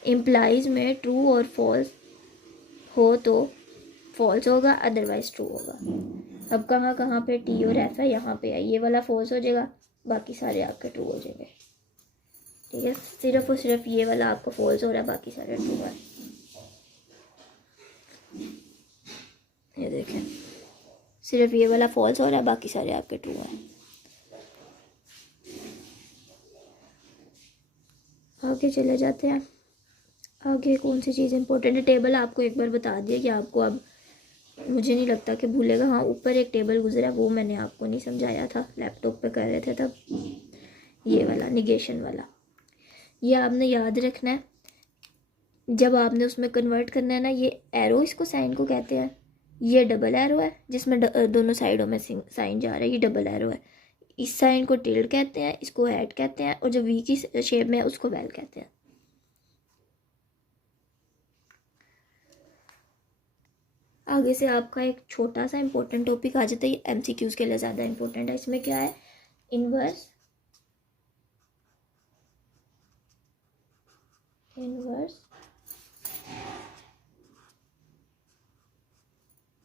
इम्प्लाइज में ट्रू और फॉल्स हो तो फॉल्स होगा, अदरवाइज ट्रू होगा। अब कहाँ कहाँ पे T और F है, यहाँ पे है, ये वाला फॉल्स हो जाएगा, बाकी सारे आपके ट्रू हो जाएंगे। ठीक है, सिर्फ और सिर्फ ये वाला आपको फॉल्स हो रहा है, बाकी सारे ट्रू है। ये देखें, सिर्फ ये वाला फॉल्स हो रहा है, बाकी सारे आपके ट्रू हैं। आगे चले जाते हैं। आगे कौन सी चीज़ इंपॉर्टेंट है, टेबल आपको एक बार बता दिया कि आपको अब मुझे नहीं लगता कि भूलेगा। हाँ, ऊपर एक टेबल गुजरा, वो मैंने आपको नहीं समझाया था, लैपटॉप पे कर रहे थे तब। ये वाला निगेशन वाला, ये आपने याद रखना है। जब आपने उसमें कन्वर्ट करना है ना, ये एरो इसको साइन को कहते हैं, ये डबल एरो है जिसमें दोनों साइडों में साइन जा रहा है, ये डबल एरो है। इस साइन को टिल्ड कहते हैं, इसको ऐड कहते हैं, और जो वी की शेप में है उसको वेल कहते हैं। आगे से आपका एक छोटा सा इंपॉर्टेंट टॉपिक आ जाता है, ये MCQs के लिए ज़्यादा इंपॉर्टेंट है। इसमें क्या है, इनवर्स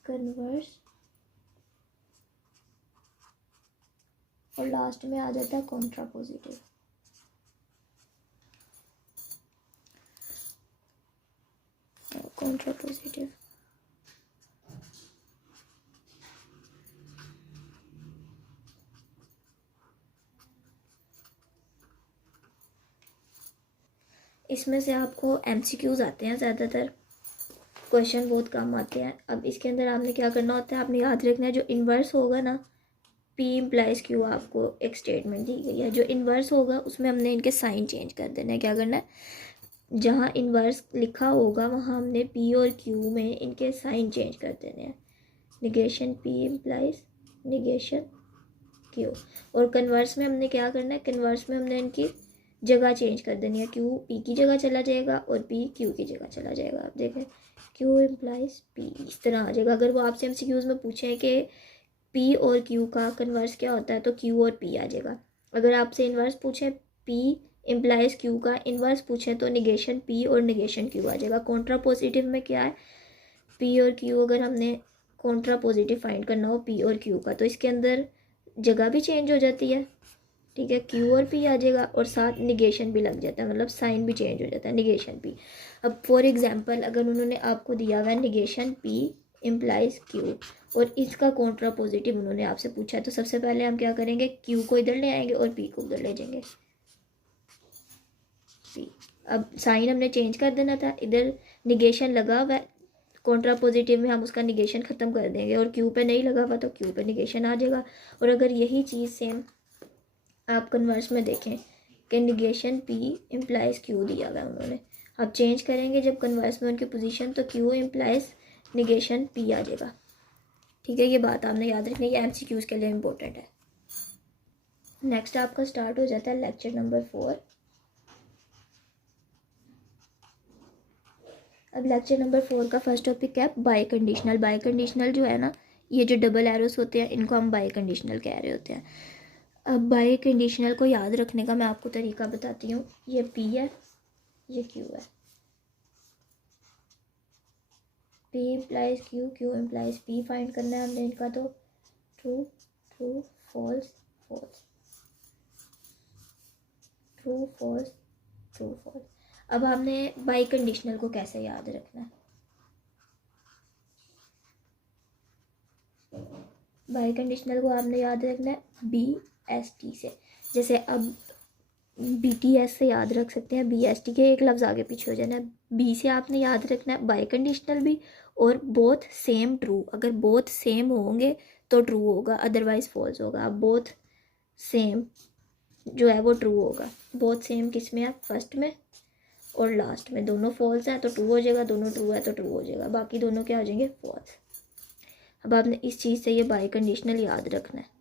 कन्वर्स और लास्ट में आ जाता है कॉन्ट्रापोजिटिव। इसमें से आपको MCQs आते हैं, ज़्यादातर क्वेश्चन बहुत कम आते हैं। अब इसके अंदर आपने क्या करना होता है, आपने याद रखना है जो इन्वर्स होगा ना, P इम्प्लाइज Q, आपको एक स्टेटमेंट दी गई है, जो इन्वर्स होगा उसमें हमने इनके साइन चेंज कर देना है। क्या करना है, जहाँ इन्वर्स लिखा होगा वहाँ हमने P और Q में इनके साइन चेंज कर देने हैं। Negation P implies negation Q। और कन्वर्स में हमने क्या करना है, कन्वर्स में हमने इनकी जगह चेंज कर देनी है। Q P की जगह चला जाएगा और P Q की जगह चला जाएगा। आप देखें Q इम्प्लाइज P इस तरह आ जाएगा। अगर वो आपसे MCQs में पूछें कि P और Q का कन्वर्स क्या होता है तो Q और P आ जाएगा। अगर आपसे इन्वर्स पूछें P इम्प्लाइज Q का इन्वर्स पूछें तो निगेशन P और निगेशन Q आ जाएगा। कॉन्ट्रा पॉजिटिव में क्या है, P और Q अगर हमने कॉन्ट्रा पॉजिटिव फाइंड करना हो P और Q का, तो इसके अंदर जगह भी चेंज हो जाती है, ठीक है, Q और P आ जाएगा और साथ निगेशन भी लग जाता है, मतलब साइन भी चेंज हो जाता है, निगेशन P। अब फॉर एग्जांपल अगर उन्होंने आपको दिया हुआ है निगेशन P इम्प्लाइज Q और इसका कॉन्ट्रा पॉजिटिव उन्होंने आपसे पूछा है, तो सबसे पहले हम क्या करेंगे, Q को इधर ले आएंगे और P को उधर ले जाएंगे। P अब साइन हमने चेंज कर देना था, इधर निगेशन लगा हुआ है, कॉन्ट्रा पॉजिटिव में हम उसका निगेशन ख़त्म कर देंगे और Q पे नहीं लगा हुआ तो Q पे निगेशन आ जाएगा। और अगर यही चीज़ सेम आप कन्वर्स में देखें कि निगेशन P इम्प्लाइज Q दिया हुआ है उन्होंने, अब चेंज करेंगे जब कन्वर्स में उनकी पोजीशन तो Q इम्प्लाइज निगेशन P आ जाएगा, ठीक है। ये बात आपने याद रखनी है, ये MCQs के लिए इम्पोर्टेंट है। नेक्स्ट आपका स्टार्ट हो जाता है लेक्चर नंबर 4। अब लेक्चर नंबर 4 का फर्स्ट टॉपिक क्या है, बाई कंडीशनल। बाई कंडीशनल जो है ना, ये जो डबल एरोस होते हैं इनको हम बाई कंडीशनल कह रहे होते हैं। अब बाई कंडीशनल को याद रखने का मैं आपको तरीका बताती हूँ। ये P है, ये Q है, P implies Q, Q implies P find करना है हमने इनका, तो true true false false, true false true false. अब हमने बाई कंडीशनल को कैसे याद रखना है, बाई कंडीशनल को आपने याद रखना है BST से। जैसे अब BTS से याद रख सकते हैं, BST के एक लफ्ज़ आगे पीछे हो जाना है। B से आपने याद रखना है बाई कंडीशनल भी और बोथ सेम ट्रू। अगर बोथ सेम होंगे तो ट्रू होगा, अदरवाइज फॉल्स होगा। अब बोथ सेम जो है वो ट्रू होगा। बोथ सेम किस में है, फर्स्ट में और लास्ट में, दोनों फॉल्स हैं तो ट्रू हो जाएगा, दोनों ट्रू है तो ट्रू हो जाएगा, बाकी दोनों क्या हो जाएंगे, फॉल्स। अब आपने इस चीज़ से ये बाई कंडीशनल याद रखना है।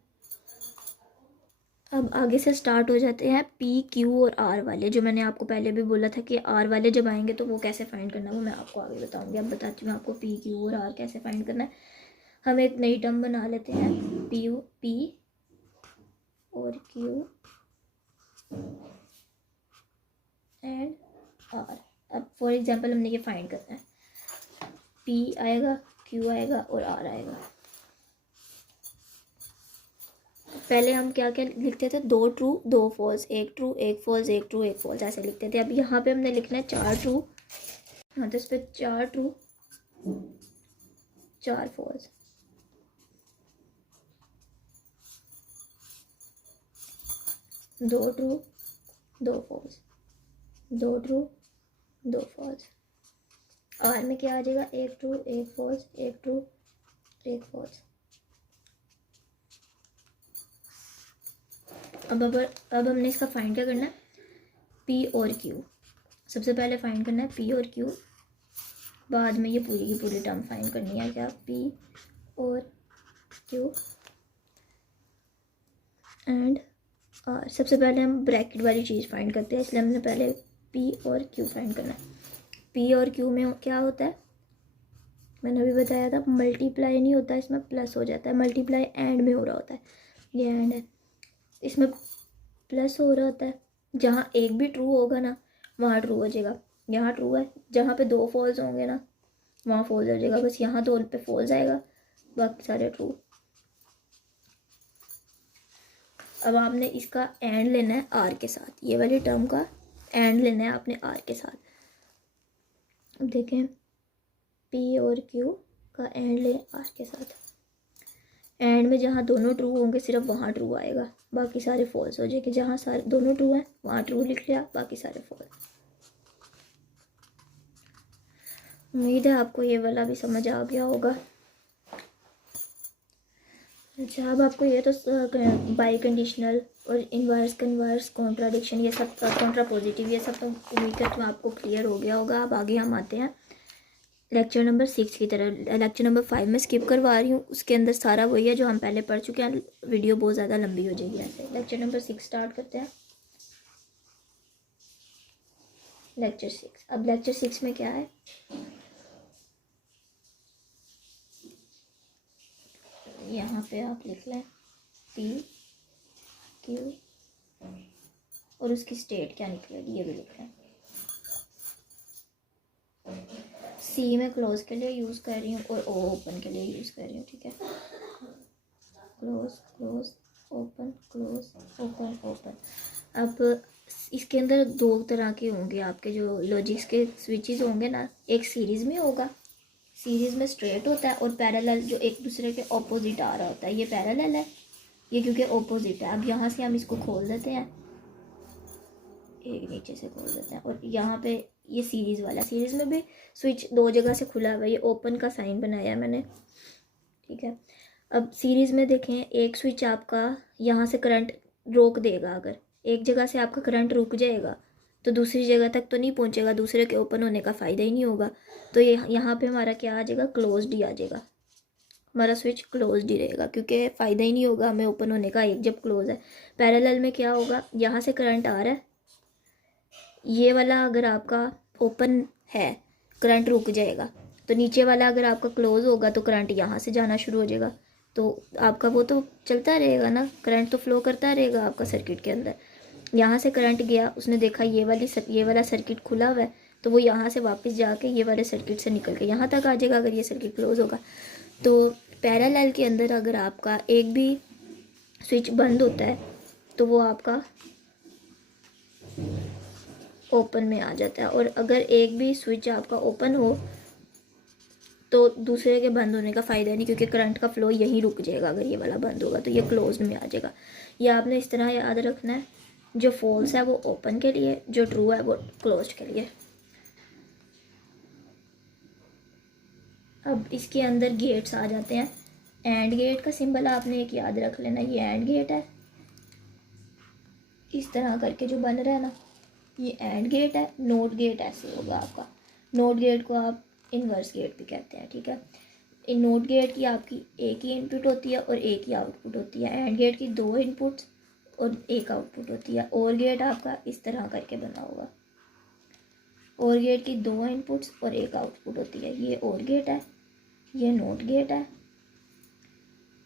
अब आगे से स्टार्ट हो जाते हैं P Q और R वाले, जो मैंने आपको पहले भी बोला था कि R वाले जब आएंगे तो वो कैसे फाइंड करना है वो मैं आपको आगे बताऊंगी। अब बताती हूँ आपको P Q और R कैसे फाइंड करना है। हम एक नई टर्म बना लेते हैं, P और Q एंड R। अब फॉर एग्जांपल हमने ये फाइंड करना है, P आएगा, Q आएगा और R आएगा। पहले हम क्या क्या लिखते थे, दो ट्रू दो फॉल्स, एक ट्रू एक फॉल्स, एक ट्रू एक फॉल्स, ऐसे लिखते थे। अब यहाँ पे हमने लिखना है 4 ट्रू, हाँ तो इस पर 4 ट्रू 4 फॉल्स। दो ट्रू दो फॉल्स, दो ट्रू दो फॉल्स। आर में क्या आ जाएगा, एक ट्रू एक फॉल्स, एक ट्रू एक फॉल्स। अब हमने इसका फाइंड क्या करना है, P और Q। सबसे पहले फाइंड करना है P और Q, बाद में ये पूरी की पूरी टर्म फाइंड करनी है। क्या, P और Q एंड R। सबसे पहले हम ब्रैकेट वाली चीज़ फाइंड करते हैं, इसलिए हमने पहले P और Q फाइंड करना है। P और Q में क्या होता है, मैंने अभी बताया था मल्टीप्लाई नहीं होता, इसमें प्लस हो जाता है। मल्टीप्लाई एंड में हो रहा होता है, ये एंड है, इसमें प्लस हो रहा होता है। जहाँ एक भी ट्रू होगा ना वहाँ ट्रू हो जाएगा, यहाँ ट्रू है। जहाँ पे दो फॉल्स होंगे ना वहाँ फॉल्स हो जाएगा, बस यहाँ दो पे फॉल्स आएगा, बाकी सारे ट्रू। अब आपने इसका एंड लेना है आर के साथ, ये वाली टर्म का एंड लेना है आपने आर के साथ। अब देखें पी और क्यू का एंड ले आर के साथ। एंड में जहाँ दोनों ट्रू होंगे सिर्फ वहाँ ट्रू आएगा, बाकी सारे फॉल्स हो जाएंगे। जहाँ सारे दोनों ट्रू हैं वहाँ ट्रू लिख लिया, बाकी सारे फॉल्स। उम्मीद है आपको ये वाला भी समझ आ गया होगा। अच्छा, अब आपको ये तो बाई कंडीशनल और इन्वर्स कन्वर्स कॉन्ट्राडिक्शन ये सब, कॉन्ट्रापोजिटिव ये सब तो उम्मीद करती हूँ आपको क्लियर हो गया होगा। अब आगे हम आते हैं लेक्चर नंबर 6 की तरह। लेक्चर नंबर 5 में स्किप करवा रही हूँ, उसके अंदर सारा वही है जो हम पहले पढ़ चुके हैं। वीडियो बहुत ज़्यादा लंबी हो जाएगी ऐसे। लेक्चर नंबर 6 स्टार्ट करते हैं। लेक्चर 6, अब लेक्चर 6 में क्या है, यहाँ पे आप लिख लें पी क्यू और उसकी स्टेट क्या निकलेगी ये भी लिख लें। सी में क्लोज के लिए यूज़ कर रही हूँ और ओ ओपन के लिए यूज़ कर रही हूँ, ठीक है। Close close open, close open open. अब इसके अंदर दो तरह के होंगे आपके जो लॉजिक्स के स्विचेस होंगे ना, एक सीरीज़ में होगा, सीरीज़ में स्ट्रेट होता है, और पैरेलल जो एक दूसरे के ऑपोजिट आ रहा होता है, ये पैरेलल है, ये क्योंकि ऑपोजिट है। अब यहाँ से हम इसको खोल देते हैं, एक नीचे से खोल देते हैं, और यहाँ पे ये सीरीज़ वाला, सीरीज़ में भी स्विच दो जगह से खुला हुआ है, ये ओपन का साइन बनाया है मैंने, ठीक है। अब सीरीज़ में देखें एक स्विच आपका यहाँ से करंट रोक देगा, अगर एक जगह से आपका करंट रुक जाएगा तो दूसरी जगह तक तो नहीं पहुँचेगा, दूसरे के ओपन होने का फ़ायदा ही नहीं होगा। तो ये यहाँ पे हमारा क्या आ जाएगा, क्लोज्ड ही आ जाएगा, हमारा स्विच क्लोज्ड ही रहेगा, क्योंकि फ़ायदा ही नहीं होगा हमें ओपन होने का एक जब क्लोज है। पैरेलल में क्या होगा, यहाँ से करंट आ रहा है, ये वाला अगर आपका ओपन है करंट रुक जाएगा, तो नीचे वाला अगर आपका क्लोज होगा तो करंट यहाँ से जाना शुरू हो जाएगा, तो आपका वो तो चलता रहेगा ना, करंट तो फ्लो करता रहेगा आपका सर्किट के अंदर। यहाँ से करंट गया, उसने देखा ये वाला सर्किट खुला हुआ है, तो वो यहाँ से वापस जाके ये वाले सर्किट से निकल के यहाँ तक आ जाएगा अगर ये सर्किट क्लोज होगा। तो पैरेलल के अंदर अगर आपका एक भी स्विच बंद होता है तो वो आपका ओपन में आ जाता है, और अगर एक भी स्विच आपका ओपन हो तो दूसरे के बंद होने का फ़ायदा नहीं, क्योंकि करंट का फ्लो यहीं रुक जाएगा। अगर ये वाला बंद होगा तो ये क्लोज में आ जाएगा। ये आपने इस तरह याद रखना है, जो फॉल्स है वो ओपन के लिए, जो ट्रू है वो क्लोज के लिए। अब इसके अंदर गेट्स आ जाते हैं। एंड गेट का सिंबल आपने एक याद रख लेना, ये एंड गेट है, इस तरह करके जो बन रहा है ना ये एंड गेट है। नोट गेट ऐसे होगा आपका, नोट गेट को आप इन्वर्स गेट भी कहते हैं, ठीक है। इन नोट गेट की आपकी एक ही इनपुट होती है और एक ही आउटपुट होती है। एंड गेट की दो इनपुट्स और एक आउटपुट होती है। और गेट आपका इस तरह करके बना होगा, और गेट की दो इनपुट्स और एक आउटपुट होती है। ये और गेट है, ये नोट गेट है,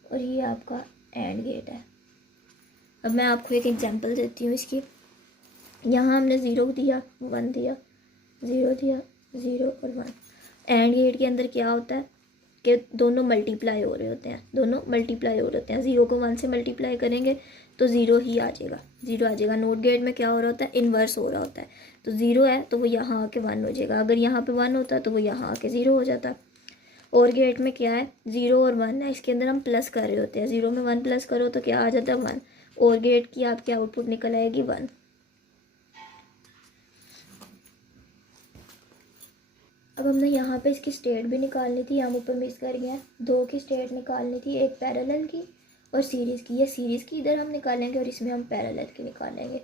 और ये आपका एंड गेट है। अब मैं आपको एक एग्जांपल देती हूँ इसकी। यहाँ हमने 0 दिया, 1 दिया, 0 दिया, 0 और 1। एंड गेट के अंदर क्या होता है कि दोनों मल्टीप्लाई हो रहे होते हैं, दोनों मल्टीप्लाई हो रहे होते हैं। 0 को 1 से मल्टीप्लाई करेंगे तो 0 ही आ जाएगा, 0 आ जाएगा। नोट गेट में क्या हो रहा होता है, इन्वर्स हो रहा होता है। तो 0 है तो वो यहाँ आके 1 हो जाएगा, अगर यहाँ पे 1 होता है तो वो यहाँ आके 0 हो जाता। और गेट में क्या है, 0 और 1 है, इसके अंदर हम प्लस कर रहे होते हैं। 0 में 1 प्लस करो तो क्या आ जाता है, 1। और गेट की आपकी आउटपुट निकल आएगी 1। अब हमने यहाँ पे इसकी स्टेट भी निकालनी थी, हम ऊपर मिस कर गए हैं। 2 की स्टेट निकालनी थी, एक पैरेलल की और सीरीज़ की। ये सीरीज़ की इधर हम निकालेंगे और इसमें हम पैरेलल की निकालेंगे।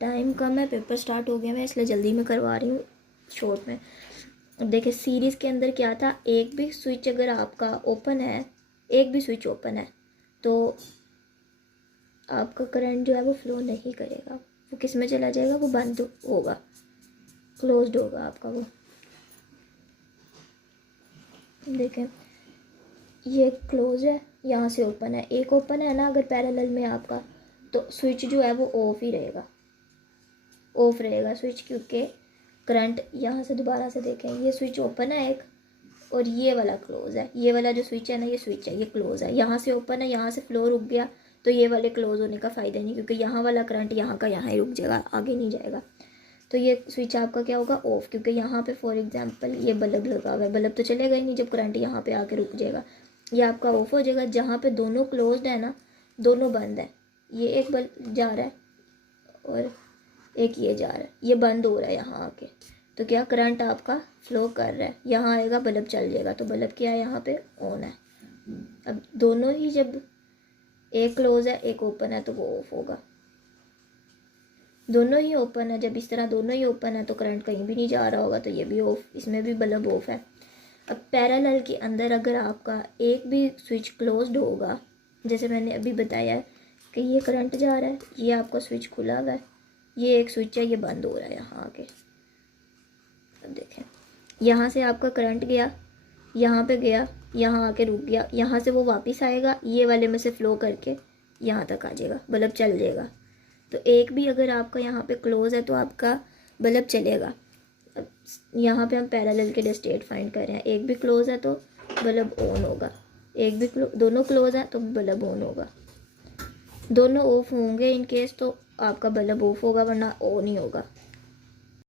टाइम कम है, पेपर स्टार्ट हो गया, मैं इसलिए जल्दी में करवा रही हूँ शॉर्ट में। अब देखिए सीरीज़ के अंदर क्या था, एक भी स्विच अगर आपका ओपन है, एक भी स्विच ओपन है तो आपका करंट जो है वो फ्लो नहीं करेगा, वो किस में चला जाएगा, वो बंद होगा, क्लोज्ड होगा आपका वो। देखें ये क्लोज है, यहाँ से ओपन है, एक ओपन है ना अगर पैरेलल में आपका, तो स्विच जो है वो ऑफ ही रहेगा, ऑफ रहेगा स्विच, क्योंकि करंट यहाँ से दोबारा से देखें ये स्विच ओपन है एक, और ये वाला क्लोज है, ये वाला जो स्विच है ना ये स्विच है, ये क्लोज है, यहाँ से ओपन है, यहाँ से फ्लो रुक गया, तो ये वाले क्लोज होने का फ़ायदा नहीं, क्योंकि यहाँ वाला करंट यहाँ का यहाँ ही रुक जाएगा, आगे नहीं जाएगा। तो ये स्विच आपका क्या होगा, ऑफ, क्योंकि यहाँ पे फॉर एग्जांपल ये बल्ब लगा हुआ है, बल्ब तो चलेगा ही नहीं जब करंट यहाँ पे आके रुक जाएगा, ये आपका ऑफ हो जाएगा। जहाँ पे दोनों क्लोज्ड है ना, दोनों बंद है, ये एक बल्ब जा रहा है और एक ये जा रहा है, ये बंद हो रहा है यहाँ आके, तो क्या करंट आपका फ्लो कर रहा है, यहाँ आएगा बल्ब चल जाएगा, तो बल्ब क्या है यहाँ पे ऑन है। अब दोनों ही जब एक क्लोज है एक ओपन है तो वो ऑफ होगा, दोनों ही ओपन है, जब इस तरह दोनों ही ओपन है तो करंट कहीं भी नहीं जा रहा होगा, तो ये भी ऑफ, इसमें भी बल्ब ऑफ है। अब पैरेलल के अंदर अगर आपका एक भी स्विच क्लोज्ड होगा, जैसे मैंने अभी बताया है कि ये करंट जा रहा है, ये आपका स्विच खुला हुआ है, ये एक स्विच है ये बंद हो रहा है यहाँ आके। अब देखें यहाँ से आपका करंट गया, यहाँ पे गया, यहाँ आके रुक गया, यहाँ से वो वापस आएगा, ये वाले में से फ्लो करके यहाँ तक आ जाएगा, बल्ब चल जाएगा। तो एक भी अगर आपका यहाँ पे क्लोज है तो आपका बल्ब चलेगा। अब यहाँ पे हम पैरेलल के लिए स्टेट फाइंड कर रहे हैं, एक भी क्लोज है तो बल्ब ऑन होगा, एक भी दोनों क्लोज है तो बल्ब ऑन होगा, दोनों ऑफ होंगे इन केस तो आपका बल्ब ऑफ होगा, वरना ऑन ही होगा।